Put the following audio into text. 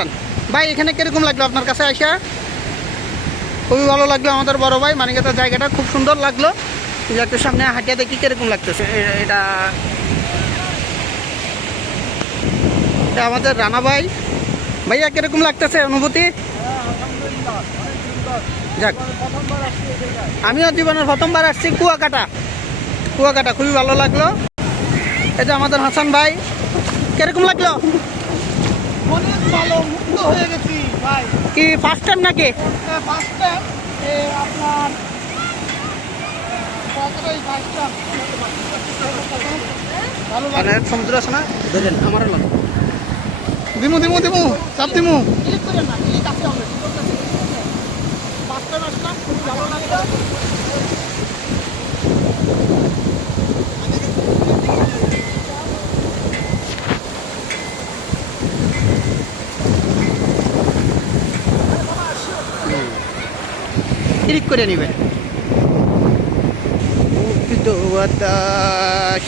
কাটান। ভাই এখানে কিরকম লাগলো আপনার কাছে আইসা? খুবই ভালো লাগলো আমাদের বড় ভাই, মানিকগঞ্জের জায়গাটা খুব সুন্দর লাগলো। যে একটু সামনে হাঁটিয়ে দেখি কিরকম লাগতেছে। এটা এটা আমাদের রানা ভাই। ভাইয়া কিরকম লাগতেছে অনুভূতি? যাক, আমিও জীবনের প্রথমবার আসছি কুয়াকাটা। খুবই ভালো লাগলো। এটা আমাদের হাসান ভাই, কিরকম লাগলো? অনেক ভালো, মুক্ত হয়ে গেছি ভাই। কি ফার্স্ট টাইম নাকি? ফার্স্ট টাইম আপনার ভালো মানে সমুদ্র আছে না, ধরেন আমার হলো দিমু দিমু দিমু চাপ দিমু। ক্লিক করেন না, ক্লিক আছে অলরেডি। ফার্স্ট টাইম আসলাম, খুব ভালো লাগলো। ক্লিক করে নেবেন। বাতাস